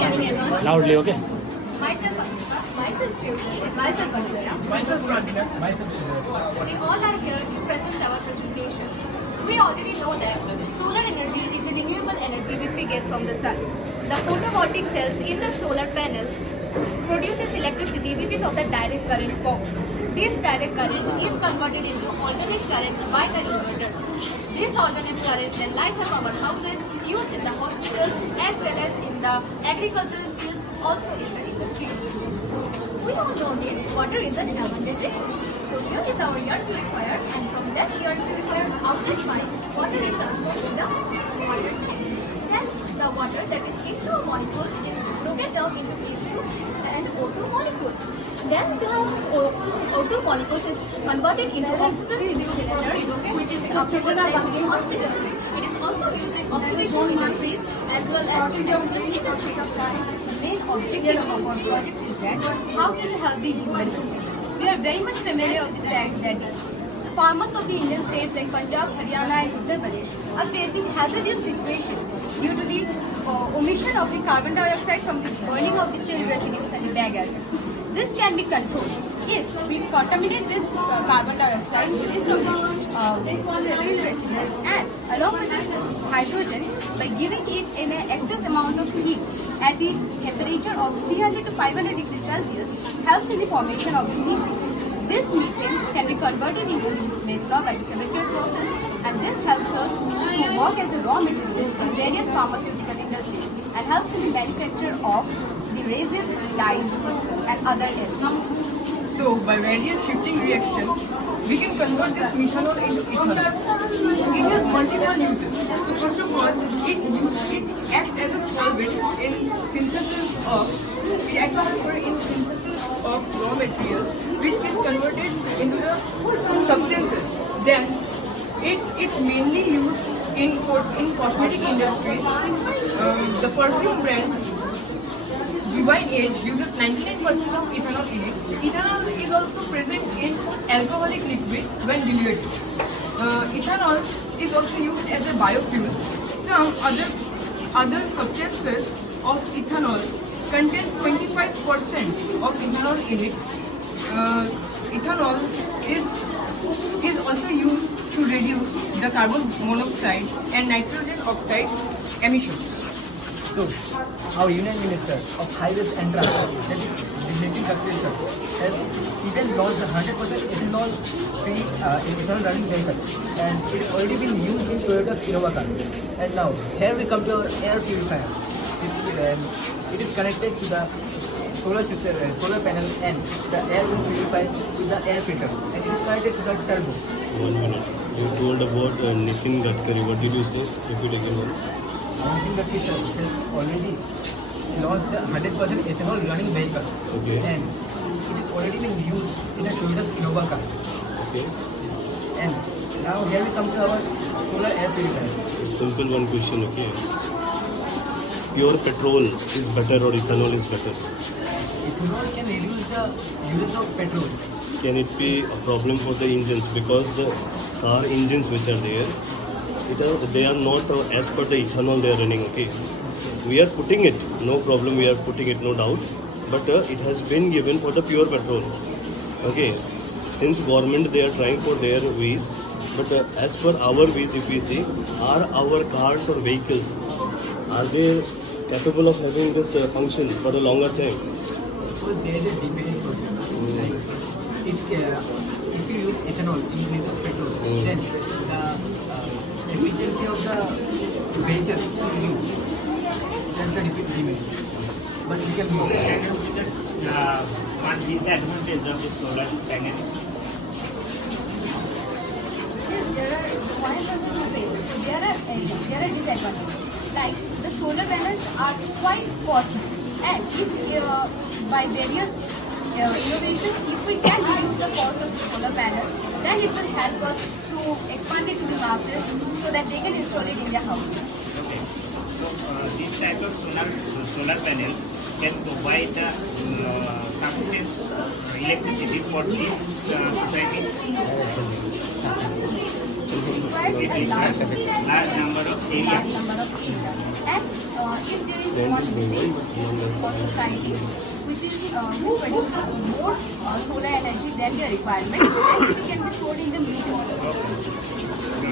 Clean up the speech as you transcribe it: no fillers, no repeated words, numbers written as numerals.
morning, everyone. Loudly, okay? Myself Anushka, myself Jyoti, myself Anushya. Myself Ragina. Myself Sridhar. We all are here to present our presentation. We already know that solar energy is a renewable energy which we get from the sun. The photovoltaic cells in the solar panel produces electricity which is of the direct current form. This direct current is converted into alternate current by the inverters. This alternate current then light up our houses, used in the hospitals as well as in the agricultural fields, also in the industries. We all know that water is an abundant resource. So here is our air purifier, and from that air purifier's outlet pipe, water is transferred to the water tank. Then the water, that is H2O molecules, is broken down into H2 and O2 molecules. Then the O2 molecules is converted into oxygen in the cylinder, which is afterwards sent to hospitals. It is also used in oxidation industries as well as in chemical industries. The main objective of our project is that how can we help the human society? We are very much familiar with the fact that the farmers of the Indian states like Punjab, Haryana and Uttar Pradesh are facing hazardous situation due to the omission of the carbon dioxide from the burning of the chill residues and the bagases. This can be controlled if we contaminate this carbon dioxide released from the chill residues and along with this hydrogen by giving it in an excess amount of heat at the temperature of 300 to 500 degrees Celsius helps in the formation of the methane. This methane can be converted into methanol by the chemical process, and this helps us to work as a raw material in various pharmaceutical industries and helps in the manufacture of the resins, dyes and other acids. So, by various shifting reactions, we can convert this methanol into ethanol. It has multiple uses. So, first of all, it acts as a solvent in synthesis of raw materials, which gets converted into the substances. Then, it's mainly used in cosmetic industries. The perfume brand Divine Age uses 99% of ethanol in it. Ethanol is also present in alcoholic liquid when diluted. Ethanol is also used as a biofuel. Some other substances of ethanol contains 25% of ethanol in it. Ethanol is also used to reduce the carbon monoxide and nitrogen oxide emissions. So, our Union Minister of Highways and Transport, that is Nitin Gadkari sir, has even launched a 100% ethanol-free ethanol running vehicle, and it has already been used in Toyota's Innova car. And now, here we come to our air purifier. It is connected to the solar system, solar panel, and the air will purify with the air filter, and it is connected to the turbo. 1 minute. You told about Nitin Gadkari. What did you say? Repeat again once. Nitin Gadkari sir has already launched a 100% ethanol running vehicle, Okay. and it is already been used in a Toyota's Innova car. Okay. And now here we come to our solar air purifier. Simple one question, okay. Pure petrol is better or ethanol is better? Ethanol can reduce the use of petrol. Can it be a problem for the engines? Because the car engines which are there, they are not as per the ethanol they are running, okay. We are putting it, no problem, we are putting it, no doubt. But it has been given for the pure petrol, okay. Since government they are trying for their ways, but as per our ways, if we see, are our cars or vehicles, are they capable of having this function for a longer time? Because there is a dependence also. Like if you use ethanol in place of petrol, then the efficiency of the vehicles will reduce. That's the dependence. But we can move. What is the advantage of the solar panel? Yes, there are points on the two phases. There are disadvantages. Like the solar panels are quite costly, and if by various innovations, if we can reduce the cost of the solar panels, then it will help us to expand it to the masses so that they can install it in their houses. Okay. So this type of solar panel can provide the sufficient electricity for this society. requires a large large number of area. large number of area. And if there is one building or society which produces more solar energy than their requirement, then it can be stored in the meters.